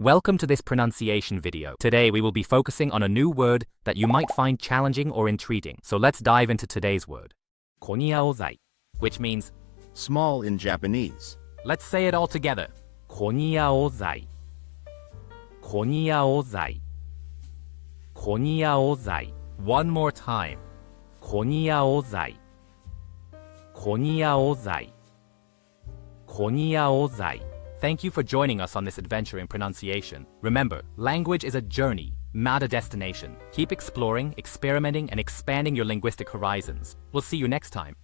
Welcome to this pronunciation video. Today we will be focusing on a new word that you might find challenging or intriguing. So let's dive into today's word. Koniaozai, which means small in Japanese. let's say it all together. Koniaozai. Koniaozai. Koniaozai. One more time. Koniaozai. Koniaozai. Koniaozai. Thank you for joining us on this adventure in pronunciation. Remember, language is a journey, not a destination. Keep exploring, experimenting, and expanding your linguistic horizons. We'll see you next time.